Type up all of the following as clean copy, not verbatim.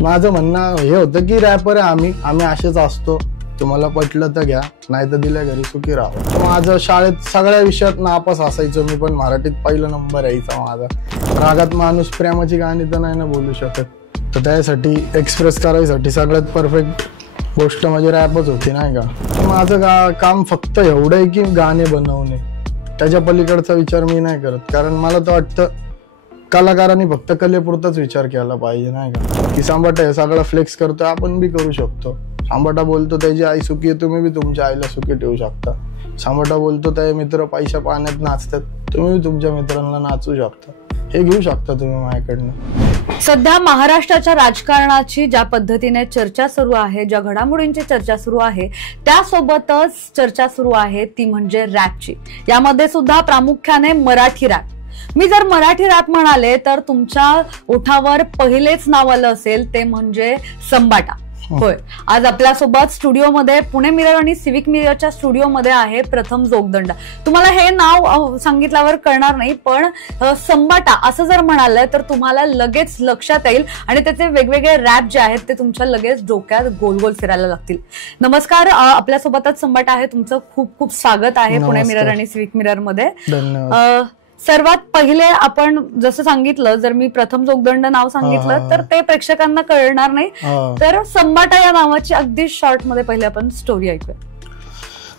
माझं म्हणणं हे होतं की रॅपर आहे आम्ही असेच असतो, तुम्हाला पटलं तर घ्या, नाही तर दिल्या घरी सुखी राहा. माझं शाळेत सगळ्या विषयात नापास असायचो मी, पण मराठीत पहिला नंबर यायचा माझा. रागात माणूस प्रेमाची गाणी तर नाही ना बोलू शकत, तर त्यासाठी एक्सप्रेस करायसाठी सगळ्यात परफेक्ट गोष्ट म्हणजे रॅपच होती नाही का. माझं काम फक्त एवढं आहे की गाणे बनवणे, त्याच्या पलीकडचा विचार मी नाही करत. कारण मला तर वाटतं कलाकारांनी फक्त कलेपुरताच विचार केला पाहिजे नाही का. की सांबाटा हे सगळं फ्लेक्स करतोय, आपण बी करू शकतो. सांबाटा बोलतो त्याची आई सुखी आहे, तुम्ही बी तुमच्या आईला सुखी ठेवू शकता. सांबाटा बोलतो त्याचे मित्र पैशा पाण्यात नाचतात, तुम्ही बी तुमच्या मित्रांना नाचू शकता. हे घेऊ शकता तुम्ही माझ्याकडनं. सध्या महाराष्ट्राच्या राजकारणाची ज्या पद्धतीने चर्चा सुरू आहे, ज्या घडामोडींची चर्चा सुरू आहे, त्यासोबतच चर्चा सुरू आहे ती म्हणजे रॅपची. यामध्ये सुद्धा प्रामुख्याने मराठी रॅप. मी जर मराठी रॅप म्हणाले तर तुमच्या ओठावर पहिलेच नाव आलं असेल ते म्हणजे संबाटा. होय, आज आपल्यासोबत स्टुडिओमध्ये पुणे मिरर आणि सिविक मिररच्या स्टुडिओमध्ये आहे प्रथम जोगदंडा. तुम्हाला हे नाव सांगितल्यावर कळणार नाही, पण संबाटा असं जर म्हणालं तर तुम्हाला लगेच लक्षात येईल आणि त्याचे वेगवेगळे रॅप जे आहेत ते तुमच्या लगेच डोक्यात गोल गोल फिरायला लागतील. नमस्कार, आपल्यासोबतच संबाटा आहे. तुमचं खूप खूप स्वागत आहे पुणे मिरर आणि सिविक मिरर मध्ये. सर्वात पहिले आपण जसं सांगितलं, जर मी प्रथम जोगदंड नाव सांगितलं तर ते प्रेक्षकांना कळणार नाही, तर संबाटा या नावाची अगदी शॉर्ट मध्ये पहिले आपण स्टोरी ऐकूया.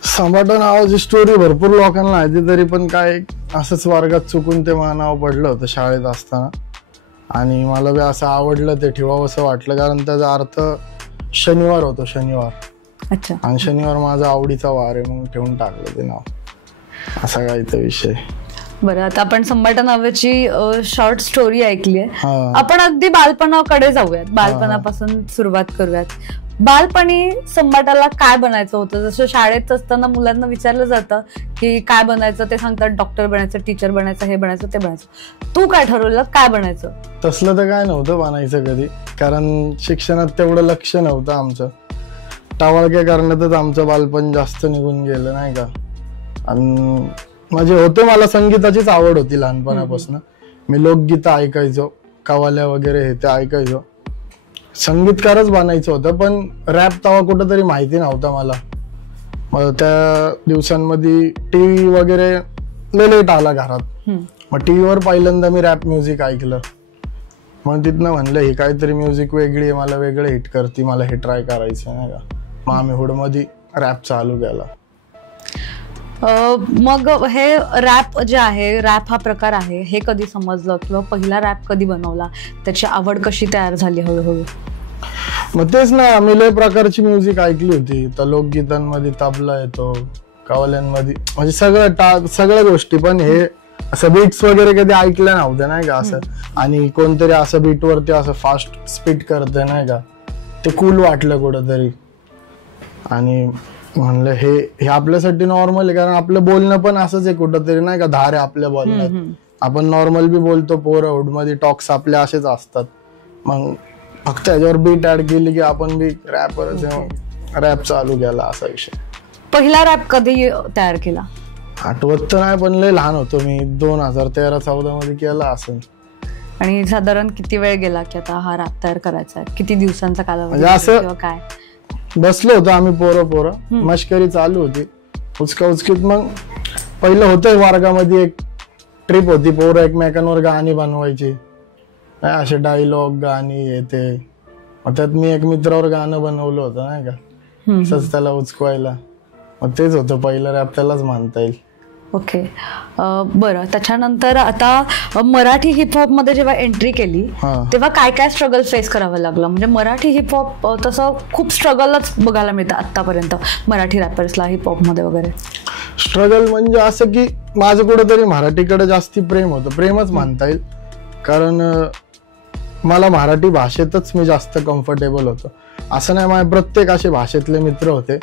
संबाटा नावाची स्टोरी भरपूर लोकांना माहिती, तरी पण काय असंच वर्गात चुकून ते मला नाव पडलं होतं शाळेत असताना, आणि मला बी असं आवडलं ते ठेवावं असं वाटलं, कारण त्याचा अर्थ शनिवार होतो, शनिवार. अच्छा. आणि शनिवार माझा आवडीचा वार आहे, मग ठेवून टाकलं ते नाव. असा काय तो विषय. बरं, आता आपण संबाटा नावाची शॉर्ट स्टोरी ऐकली आहे. आपण अगदी बालपणाकडे जाऊयात, बालपणापासून सुरुवात करूयात. बालपणी संबाटाला काय बनायचं होतं? जसं शाळेत असताना मुलांना विचारलं जातं की काय बनायचं, ते सांगतात डॉक्टर बनायचं, टीचर बनायचं, हे बनायचं, ते बनायचं. तू काय ठरवलं, काय बनायचं? तसलं तर काय नव्हतं बनायचं कधी, कारण शिक्षणात तेवढं लक्ष नव्हतं आमचं. टावळके करण्यातच आमचं बालपण जास्त निघून गेलं नाही का. आणि म्हणजे होते, मला संगीताचीच आवड होती लहानपणापासून. मी लोकगीतं ऐकायचो, कवाल्या वगैरे हे ते ऐकायचो. संगीतकारच बनायचं होतं, पण रॅप तेव्हा कुठंतरी माहिती नव्हता मला. मग त्या दिवसांमध्ये टीव्ही वगैरे लेट आला घरात, मग टीव्हीवर पहिल्यांदा मी रॅप म्युझिक ऐकलं. मग तिथनं म्हणलं हे काहीतरी म्युझिक वेगळी आहे, मला वेगळं हिट करते, मला हे ट्राय करायचं नाही का. मग आम्ही हुडमध्ये रॅप चालू केला. मग हे रॅप जे आहे, रॅप हा प्रकार आहे, हे कधी समजलं किंवा पहिला रॅप कधी बनवला, त्याची आवड कशी तयार झाली हळूहळू? मग तेच ना, आम्ही लय प्रकारची म्युझिक ऐकली होती. तर लोकगीतांमध्ये तबला येतो, कवाल्यांमध्ये म्हणजे सगळ्या गोष्टी, पण हे असं बीट्स वगैरे कधी ऐकल्या नव्हत्या नाही का असं. आणि कोणतरी असं बीट वरती असं फास्ट स्पीड करतंय नाही का, ते कूल वाटलं कुठंतरी. आणि म्हणलं हे आपल्यासाठी नॉर्मल आहे, कारण आपलं बोलणं पण असंच आहे कुठंतरी नाही का, धार आहे आपल्या बोलण्यात. आपण नॉर्मल बी बोलतो, पोरं हुडमध्ये टॉक्स आपले असेच असतात. मग फक्त याच्यावर बीट ऍड केली की आपण बी रॅपरच, रॅप चालू केला असा विषय. पहिला रॅप कधी तयार केला आठवत तर नाही, पण लय लहान होतो मी, 2013-14 मध्ये केला असेल. आणि साधारण किती वेळ गेला की आता हा रॅप तयार करायचा आहे? किती दिवसांचा कालावधी किंवा काय? बसलो होतो आम्ही पोरं, मस्करी चालू होती उचकीत. मग पहिलं होतं वर्गामध्ये एक ट्रिप होती, पोरं एकमेकांवर गाणी बनवायची, असे डायलॉग गाणी येते. मग त्यात मी एक मित्रावर गाणं बनवलं होतं नाही का, असंच त्याला उचकवायला. मग तेच होतं पहिलं रॅप, त्यालाच म्हणता येईल. ओके, बरं. त्याच्यानंतर आता मराठी हिपहॉप मध्ये जेव्हा एंट्री केली तेव्हा काय काय स्ट्रगल फेस करावं लागलं? म्हणजे मराठी हिपहॉप तसं खूप स्ट्रगलच बघायला मिळतं आतापर्यंत मराठी रॅपर्सला हिपहॉप मध्ये वगैरे. स्ट्रगल म्हणजे असं की माझं कुठंतरी मराठीकडे जास्ती प्रेम होतं, प्रेमच म्हणता येईल. कारण मला मराठी भाषेतच मी जास्त कम्फर्टेबल होतो. असं नाही, माझे प्रत्येक असे भाषेतले मित्र होते.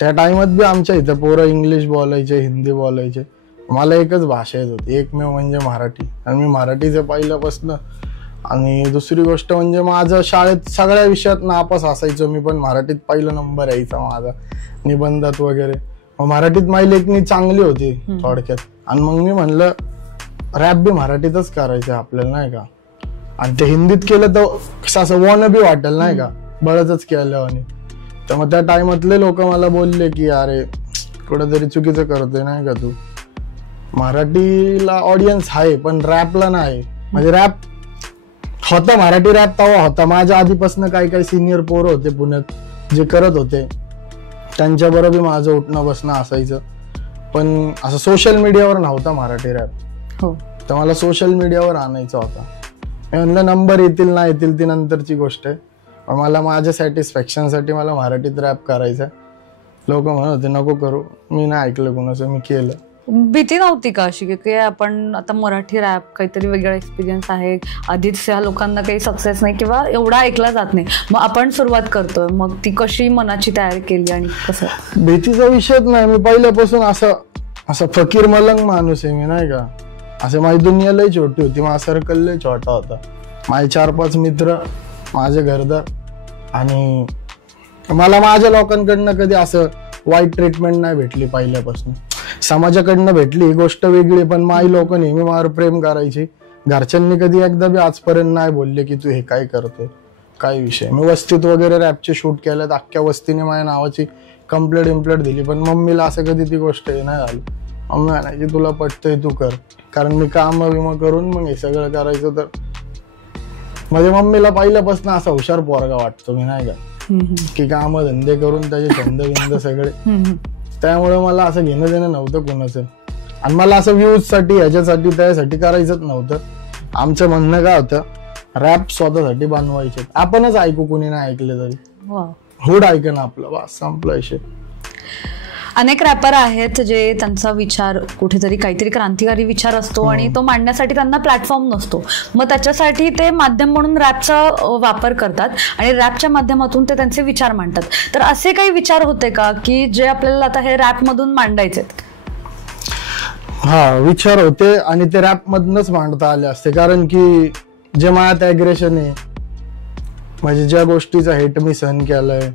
त्या टाइमात बी आमच्या इथं पोरं इंग्लिश बोलायचे, हिंदी बोलायचे, मला एकच भाषा येत होती, एकमेव म्हणजे मराठी. आणि मी मराठीचं पहिल्यापासून. आणि दुसरी गोष्ट म्हणजे माझं शाळेत सगळ्या विषयात नापास असायचो मी, पण मराठीत पहिला नंबर यायचा माझा, निबंधात वगैरे. मग मराठीत माझी लेखणी चांगली होती थोडक्यात. आणि मग मी म्हणलं रॅप बी मराठीतच करायचं आपल्याला नाही का. आणि ते हिंदीत केलं तर कसं असं वॉन बी वाटेल नाही का, बळच केलं आणि तर मग त्या टाइमातले लोक मला बोलले की अरे कुठेतरी चुकीचं करतोय नाही का तू, मराठीला ऑडियन्स आहे पण रॅपला नाही. म्हणजे रॅप होता, मराठी रॅप तेव्हा होता, माझ्या आधीपासून काही काही सिनियर पोरं होते पुण्यात जे करत होते, त्यांच्या बरोबर माझं उठणं बसणं असायचं. पण असं सोशल मीडियावर नव्हता मराठी रॅप, तर मला सोशल मीडियावर आणायचा होता. मी म्हणलं नंबर येतील ना येतील ती नंतरची गोष्ट आहे, पण मला माझ्या सॅटिस्फॅक्शनसाठी मला मराठीत रॅप करायचा. लोक म्हणत होते नको करू, मी नाही ऐकलं कोणाचं, मी केलं. भीती नव्हती का अशी की आपण आता मराठी रॅप काहीतरी वेगळा एक्सपिरियन्स आहे, आधीच ह्या लोकांना काही सक्सेस नाही किंवा एवढा ऐकला जात नाही, मग आपण सुरुवात करतोय, मग ती कशी मनाची तयारी केली आणि कसं? भीतीचा विषयच नाही, मी पहिल्यापासून असं फकीर मलंग माणूस आहे मी नाही का. असं माझी दुनिया लय छोटी होती, माझा सर्कल लय छोटा होता, माझे 4-5 मित्र, माझे घरदार, आणि मला माझ्या लोकांकडनं कधी असं वाईट ट्रीटमेंट नाही भेटली. पहिल्यापासून समाजाकडनं भेटली ही गोष्ट वेगळी, पण माझी लोक नेहमी माझ्यावर प्रेम करायची. घरच्यांनी कधी एकदा बी आजपर्यंत नाही बोलले की तू हे काय करतोय, काय विषय. मी वस्तीत वगैरे रॅपचे शूट केल्यात, अख्ख्या वस्तीने माझ्या नावाची कंप्लेंट दिली, पण मम्मीला असं कधी ती गोष्ट हे नाही झाली. मम्मी म्हणायची तुला पटतंय तू कर, कारण मी काम विमा करून मग हे सगळं करायचं. तर म्हणजे मम्मीला पहिल्यापासून असा हुशार पोरगा वाटतो मी नाही का, की काम धंदे करून त्याचे छंद बिंद सगळे. त्यामुळे मला असं घेणं देणं नव्हतं कोणाचं, आणि मला असं व्ह्यूज साठी ह्याच्यासाठी त्यासाठी करायचंच नव्हतं. आमचं म्हणणं काय होतं, रॅप स्वतःसाठी बनवायचे, आपणच ऐकू, कोणी नाही ऐकले तरी हुड ऐकणं आपलं, बस संपला विषय. अनेक रॅपर आहेत जे त्यांचा विचार कुठेतरी काहीतरी क्रांतिकारी विचार असतो आणि तो मांडण्यासाठी त्यांना प्लॅटफॉर्म नसतो, मग त्याच्यासाठी ते माध्यम म्हणून रॅपचा वापर करतात आणि रॅपच्या माध्यमातून ते त्यांचे विचार मांडतात. तर असे काही विचार होते का की जे आपल्याला आता हे रॅप मधून मांडायचे? हा, विचार होते आणि ते रॅप मधूनच मांडता आले असते, कारण की जे माझ्यात ॲग्रेशन आहे, म्हणजे ज्या गोष्टीचा हेट मी सहन केलाय,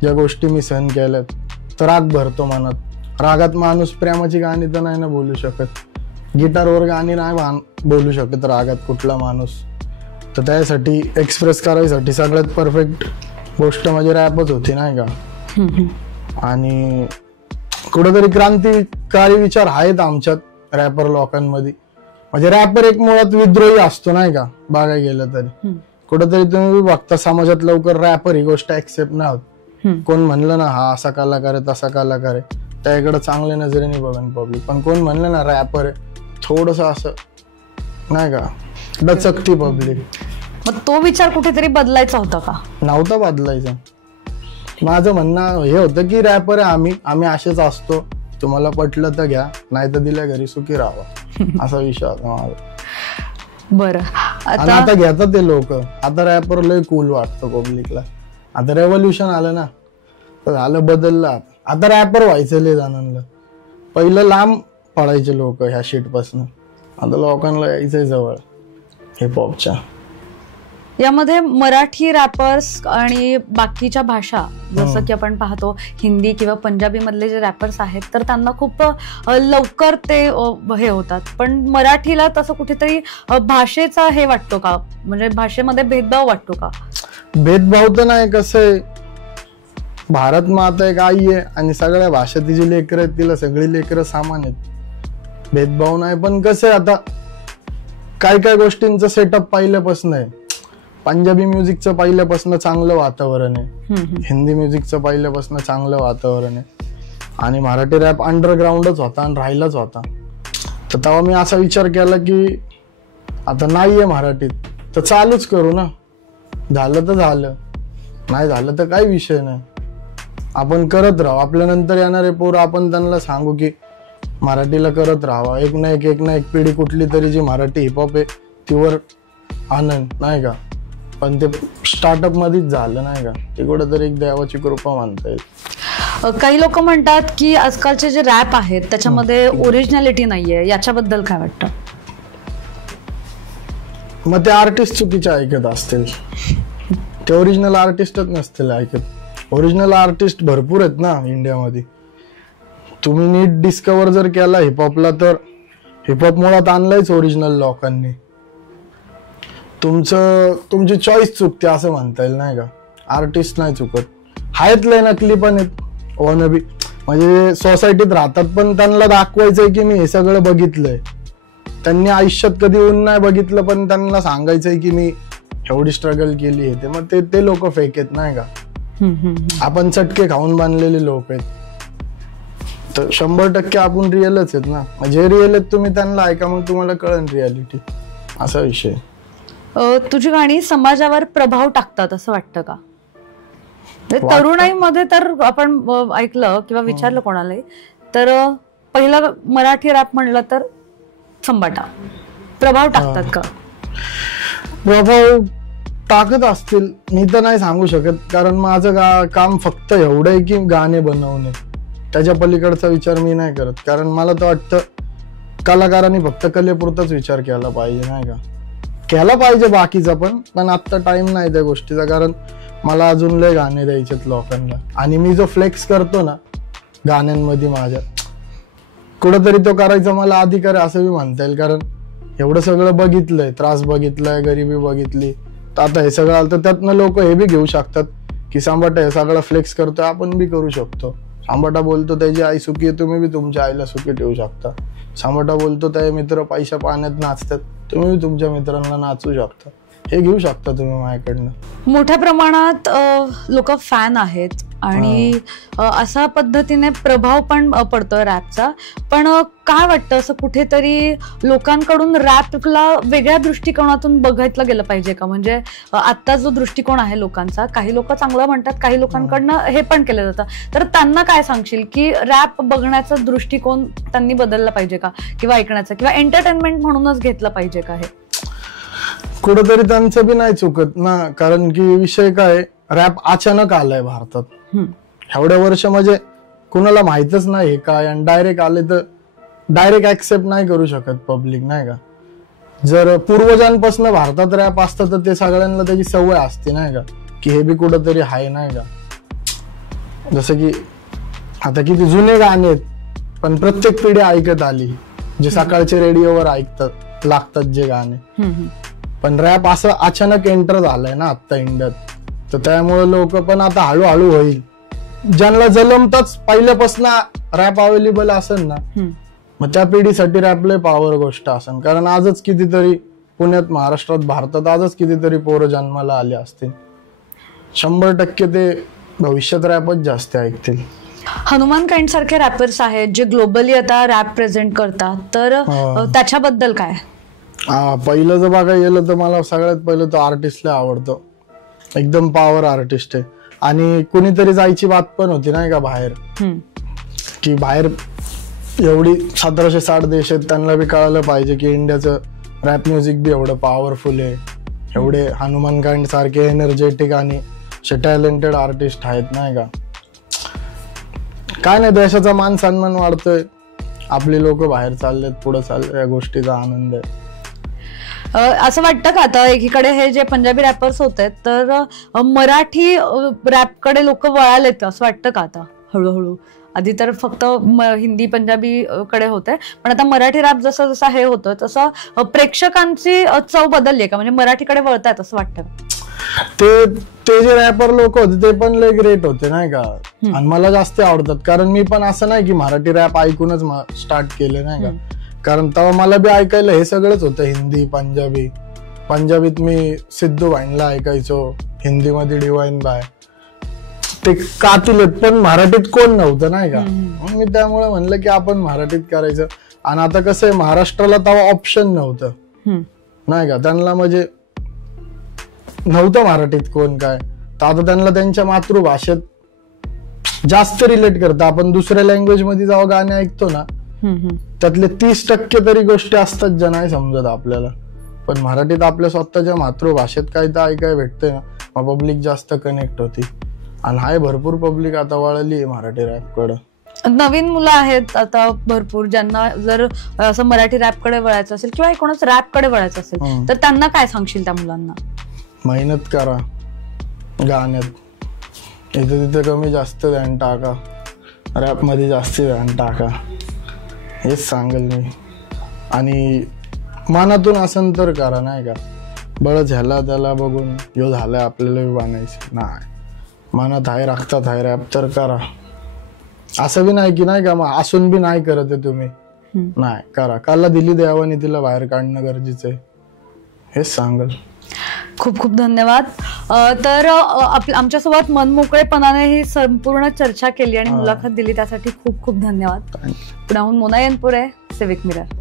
ज्या गोष्टी मी सहन केल्यात, तर राग भरतो मनात. रागात माणूस प्रेमाची गाणी तर नाही ना बोलू शकत, गिटारवर गाणी नाही बोलू शकत रागात कुठला माणूस. तर त्यासाठी एक्सप्रेस करायसाठी सगळ्यात परफेक्ट गोष्ट म्हणजे रॅपच होती नाही का. आणि कुठेतरी क्रांतिकारी विचार आहेत आमच्यात रॅपर लोकांमध्ये. म्हणजे रॅपर एक मुळात विद्रोही असतो नाही का, बघायला गेलं तरी. कुठेतरी तुम्ही बघता समाजात लवकर रॅपर ही गोष्ट ऍक्सेप्ट नाही होत. कोण म्हणलं ना हा असा कलाकार आहे तसा कलाकार आहे, त्याकडे चांगल्या नजरेने बघन पब्लिक. पण कोण म्हणलं ना रॅपर आहे, थोडस असं नाही का डचकती पब्लिक. मग तो विचार कुठेतरी बदलायचा होता का? नव्हता बदलायचा. माझं म्हणणं हे होतं की रॅपर आहे आम्ही असेच असतो, तुम्हाला पटलं तर घ्या, नाही तर दिल्या घरी सुखी राहावं, असा विषय होता माझा. बरं, आता घेतात ते लोक, आता रॅपर लय कूल वाटतं पब्लिकला. आता रेव्होल्युशन आलं ना, तर झालं बदललं. आता रॅपर व्हायचं लय जणांना. पहिलं लांब पडायचे लोक ह्या शीट पासून, आता लोकांना यायचंय जवळ हिपहॉपच्या. यामध्ये मराठी रॅपर्स आणि बाकीच्या भाषा, जसं की आपण पाहतो हिंदी किंवा पंजाबी मधले जे रॅपर्स आहेत, तर त्यांना खूप लवकर ते हे होतात. पण मराठीला तसं कुठेतरी भाषेचा हे वाटतो का, म्हणजे भाषेमध्ये भेदभाव वाटतो का? भेदभाव तर नाही, कसं आहे, भारत माता एक आई आहे आणि सगळ्या भाषा तिची लेकरं आहेत, तिला सगळी लेकरं सामान आहेत. भेदभाव नाही, पण कसं आहे आता काय गोष्टींचं सेटअप पहिल्यापासून आहे. पंजाबी म्युझिकचं पहिल्यापासून चांगलं वातावरण आहे, हिंदी म्युझिकचं पहिल्यापासून चांगलं वातावरण आहे, आणि मराठी रॅप अंडरग्राऊंडच होता आणि राहिलाच होता. तर तेव्हा मी असा विचार केला की आता नाहीये मराठीत तर चालूच करू ना, झालं तर झालं, नाही झालं तर काही विषय नाही, आपण करत राहू. आपल्या नंतर येणारे पोरं आपण त्यांना सांगू की मराठीला करत राहावा. एक ना एक पिढी कुठली तरी जी मराठी हिपहॉप आहे तीवर आनंद नाही का. पण ते स्टार्टअप मध्येच झालं नाही का, ते कुठेतरी एक देवाची कृपा मानता येईल. काही लोक म्हणतात की आजकालचे जे रॅप आहेत त्याच्यामध्ये ओरिजिनॅलिटी नाहीये, याच्याबद्दल काय वाटतं? मग ते आर्टिस्ट चुकीचे ऐकत असतील, ते ओरिजिनल आर्टिस्टच नसतील ऐकत. ओरिजिनल आर्टिस्ट भरपूर आहेत ना इंडियामध्ये. तुम्ही नीट डिस्कवर जर केला हिपहॉपला, तर हिपहॉप मुळात आणलंयच ओरिजिनल लोकांनी. तुमची चॉईस चुकते असं म्हणता येईल नाही का. आर्टिस्ट नाही चुकत, आहेत लय नकली पण आहेत वॉनबी, म्हणजे सोसायटीत राहतात पण त्यांना दाखवायचंय की मी हे सगळं बघितलंय. त्यांनी आयुष्यात कधी ऊन नाही बघितलं पण त्यांना सांगायचंय की मी एवढी स्ट्रगल केली आहे. मग ते लोक फेक आहेत नाही का. आपण चटके खाऊन बांधलेले लोक आहेत, तर 100% आपण रिअलच आहेत ना. म्हणजे रिअल आहेत तुम्ही त्यांना ऐका, मग तुम्हाला कळेल रियालिटी. असा विषय. तुझी गाणी समाजावर प्रभाव टाकतात असं वाटतं का? तरुणाईमध्ये तर आपण ऐकलं किंवा विचारलं कोणालाही तर पहिलं मराठी रॅप म्हणलं तर संबाटा. प्रभाव टाकतात का? प्रभाव टाकत असतील, मी तर नाही सांगू शकत, कारण माझं काम फक्त एवढं आहे की गाणे बनवणे. त्याच्या पलीकडचा विचार मी नाही करत, कारण मला तर वाटतं कलाकारांनी फक्त कलेपुरताच विचार केला पाहिजे नाही का. केला पाहिजे बाकीचा पण आता टाइम नाही त्या गोष्टीचा, कारण मला अजून लय गाणे द्यायचेत लोकांना. आणि मी जो फ्लेक्स करतो ना गाण्यांमध्ये माझ्या, कुठंतरी तो करायचा मला अधिकार आहे असं बी म्हणता येईल. कारण एवढं सगळं बघितलंय, त्रास बघितलाय, गरिबी बघितली, तर आता हे सगळं आलं तर त्यातनं लोक हे बी घेऊ शकतात की सांबाटा हे सगळं फ्लेक्स करतोय, आपण बी करू शकतो. सांबाटा बोलतो त्याची आई सुखी आहे, तुम्ही बी तुमच्या आईला सुखी ठेवू शकता. सांबाटा बोलतो त्या मित्र पैशा पाण्यात नाचतात, तुम्ही बी तुमच्या मित्रांना नाचू शकता. हे घेऊ शकता तुम्ही माझ्याकडनं. मोठ्या प्रमाणात लोक फॅन आहेत आणि अशा पद्धतीने प्रभाव पण पडतोय रॅपचा. पण काय वाटतं, असं कुठेतरी लोकांकडून रॅपला वेगळ्या दृष्टिकोनातून बघितलं गेलं पाहिजे का? म्हणजे आता जो दृष्टिकोन आहे लोकांचा, काही लोक चांगलं म्हणतात, काही लोकांकडनं हे पण केलं जातं, तर त्यांना काय सांगशील की रॅप बघण्याचा दृष्टिकोन त्यांनी बदलला पाहिजे का, किंवा ऐकण्याचा, किंवा एंटरटेनमेंट म्हणूनच घेतलं पाहिजे का? हे कुठंतरी त्यांचं बी नाही चुकत ना, कारण की विषय काय, रॅप अचानक आलाय भारतात. एवढ्या वर्ष म्हणजे कुणाला माहितच नाही काय, आणि डायरेक्ट आले तर डायरेक्ट ऍक्सेप्ट नाही करू शकत पब्लिक नाही का. जर पूर्वजांपासून भारतात रॅप असतं तर ते सगळ्यांना त्याची सवय असते नाही का, की हे बी कुठंतरी हाय नाही का. जसं की आता किती जुने गाणे आहेत पण प्रत्येक पिढी ऐकत आली, जे सकाळचे रेडिओवर लागतात जे गाणे. पण रॅप असं अचानक एंटर झालंय ना आता इंडियात, तर त्यामुळे लोक पण आता हळूहळू होईल. ज्यांना जलमताच पहिल्यापासून रॅप अवेलेबल असेल ना, मग त्या पिढीसाठी रॅप लय पॉवर गोष्ट असेल. कारण आजच कितीतरी पुण्यात, महाराष्ट्रात, भारतात आजच कितीतरी पोरं जन्माला आले असतील. 100% ते भविष्यात रॅपच जास्त ऐकतील. हनुमान काइंड सारखे रॅपर्स आहेत जे ग्लोबली आता रॅप प्रेझेंट करतात, तर त्याच्याबद्दल काय? पहिलं जर बघायला गेलं तर मला सगळ्यात पहिलं तो आर्टिस्टला आवडतो. एकदम पॉवर आर्टिस्ट आहे. आणि कुणीतरी जायची बात पण होती नाही का बाहेर, की बाहेर एवढी 1760 देश आहेत, त्यांना बी कळायला पाहिजे की इंडियाचं रॅप म्युझिक बी एवढं पॉवरफुल आहे. एवढे हनुमान काइंड सारखे एनर्जेटिक आणि टॅलेंटेड आर्टिस्ट आहेत नाही का. काय नाही, देशाचा मान सन्मान वाढतोय, आपले लोक बाहेर चाललेत, पुढे चालले, या गोष्टीचा आनंद आहे. असं वाटतं का आता एकीकडे हे जे पंजाबी रॅपर्स होत आहेत, तर मराठी रॅपकडे लोक वळालेत असं वाटतं का आता हळूहळू? आधी तर फक्त हिंदी पंजाबी कडे होते, पण आता मराठी रॅप जसं जसं हे होतं तसं प्रेक्षकांची चव बदलली का? म्हणजे मराठीकडे वळतायत असं वाटतं? ते जे रॅपर लोक होते ते पण लय ग्रेट होते नाही का, आणि मला जास्त आवडतात. कारण मी पण असं नाही की मराठी रॅप ऐकूनच स्टार्ट केले नाही का, कारण तेव्हा मला बी ऐकायला हे सगळंच होतं, हिंदी, पंजाबी. पंजाबीत मी सिद्धू भाईंना ऐकायचो, हिंदीमध्ये डिवाइन बाय, ते कातुलेत, पण मराठीत कोण नव्हतं नाही का. मग मी त्यामुळे म्हणलं की आपण मराठीत करायचं. आणि आता कसं आहे, महाराष्ट्राला तेव्हा ऑप्शन नव्हतं नाही का, त्यांना म्हणजे नव्हतं मराठीत कोण काय, तर आता त्यांना त्यांच्या मातृभाषेत जास्त रिलेट करतं. आपण दुसऱ्या लँग्वेज मध्ये जेव्हा गाणे ऐकतो ना, त्यातले 30% तरी गोष्टी असतात ज्या नाही समजत आपल्याला, पण मराठीत आपल्या स्वतःच्या मातृभाषेत काय तर ऐकाय भेटतंय ना, मग पब्लिक जास्त कनेक्ट होती. आणि हाय भरपूर पब्लिक आता वळली आहे मराठी रॅप कडे. नवीन मुलं आहेत आता भरपूर, ज्यांना जर असं मराठी रॅप कडे वळायचं असेल किंवा एकूणच रॅप कडे वळायचं असेल, तर त्यांना काय सांगशील त्या मुलांना? मेहनत करा गाण्यात, इथे तिथे कमी जास्त ध्यान टाका, रॅप मध्ये जास्त ध्यान टाका, हेच सांगेल मी. आणि मनातून असेल तर करा नाही का. बळच ह्याला त्याला बघून ह्यो झालाय आपल्याला बी बनायचं नाही. मनात आहे राखतात आहे रॅप तर करा. असं बी नाही की नाही का मग असून बी नाही करत आहे तुम्ही, नाही करा. काला दिली देवाने तिला बाहेर काढणं गरजेचं आहे, हेच सांगल. खूप खूप धन्यवाद. तर आमच्यासोबत मनमोकळेपणाने ही संपूर्ण चर्चा केली आणि मुलाखत दिली त्यासाठी खूप खूप धन्यवाद. पुण्याहून मोना येनपुरे, सिविक मिरर.